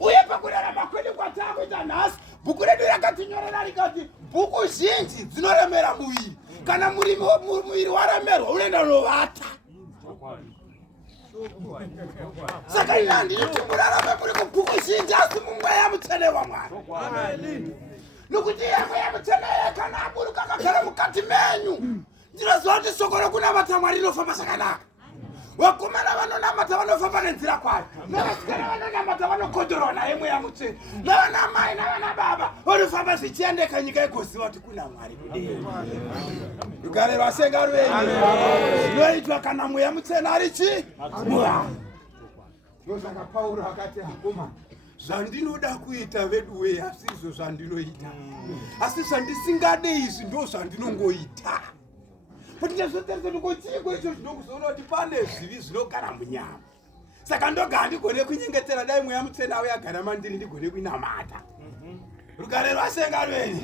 uye pakurarama kwedu kwatakuita nhasi bhuku redu rakatinyorera rikati bhuku zhinji dzinoremera muviri. Kana muviri waremerwa unoenda unovata. Saka ina handiti murarame muri mubhuku zhinji asi mumweya mutsvene waMwari. Nokuti yamwe yamutsvene kana aburuka akagara mukati menyu, ndinoziva kuti soko rokunamata Mwari rinofamba zvakanaka. Vakomana vanonamata vanofamba nenzira kwayo, navasikana vanonamata vanokodorwa naye mweya mutsvene, navanamai navanababa vanofamba zvichiendeka, nyika igoziva kuti kuna Mwari kudenga. Rugare rwasenga rwenyu zvinoitwa kana mweya mutsvene ari chii? Muvanhu. Ndosaka Pauro akati akomana, zvandinoda kuita vedu weye asi izvo zvandinoita, asi zvandisingade izvi ndo zvandinongoita. Kuti ndezvotarisa ndikochiko icho zvinokuzoona kuti pane zvivi zvinogara munyama. Saka ndoga handigone kunyengetera dai mweya mutsvene auya agara mandiri ndigone kuinamata. Rugare rwasenga rwenyu.